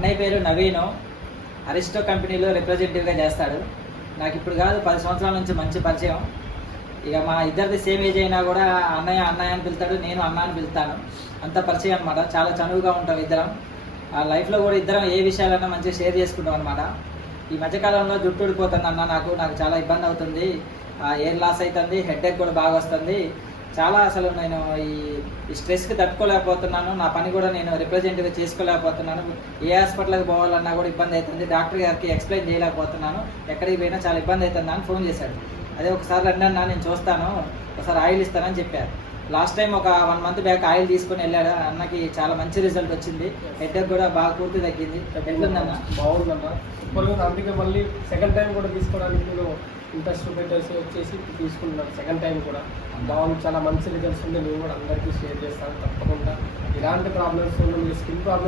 అన్నయ్య పేరు నవీను, అరిస్టో కంపెనీలో రిప్రజెంటేటివ్గా చేస్తాడు. నాకు ఇప్పుడు కాదు 10 సంవత్సరాల నుంచి మంచి పరిచయం. ఇక మా ఇద్దరిది సేమ్ ఏజ్ అయినా కూడా అన్నయ్య అన్నయ్య అని పిలుతాడు, నేను అన్న అని పిలుతాను. అంత పరిచయం అనమాట. చాలా చనువుగా ఉంటాం ఇద్దరం. ఆ లైఫ్లో కూడా ఇద్దరం ఏ విషయాలన్నా మంచిగా షేర్ చేసుకుంటాం అనమాట. ఈ మధ్యకాలంలో జుట్టు ఊడిపోతుంది అన్న, నాకు చాలా ఇబ్బంది అవుతుంది. ఎయిర్ లాస్ అవుతుంది, హెడేక్ కూడా బాగా వస్తుంది. చాలా అసలు నేను ఈ స్ట్రెస్కి తట్టుకోలేకపోతున్నాను. నా పని కూడా నేను రిప్రజెంటేటివ్గా చేసుకోలేకపోతున్నాను. ఏ హాస్పిటల్కి పోవాలన్నా కూడా ఇబ్బంది అవుతుంది. డాక్టర్ గారికి ఎక్స్ప్లెయిన్ చేయలేకపోతున్నాను. ఎక్కడికి పోయినా చాలా ఇబ్బంది అవుతుంది అని ఫోన్ చేశాడు. అదే ఒకసారి రండి అన్న, నేను చూస్తాను, ఒకసారి ఆయిల్ ఇస్తానని చెప్పారు. లాస్ట్ టైం ఒక 1 మంత్ బ్యాక్ ఆయిల్ తీసుకొని వెళ్ళాడు. అన్నకి చాలా మంచి రిజల్ట్ వచ్చింది. హెడేక్ కూడా బాగా పూర్తి తగ్గింది. ఎట్లుందన్న? బాగుందన్న, సూపర్గా ఉంది. అందుకే మళ్ళీ సెకండ్ టైం కూడా తీసుకోవడానికి నేను ఇంట్రెస్ట్ పెట్టేసి వచ్చేసి తీసుకున్నాను. సెకండ్ టైం కూడా బాగుంది, చాలా మంచి రిజల్ట్స్ ఉంది. నేను కూడా అందరికీ షేర్ చేస్తాను తప్పకుండా. ఇలాంటి ప్రాబ్లమ్స్ ఉన్న మీ స్కిన్ ప్రాబ్లమ్స్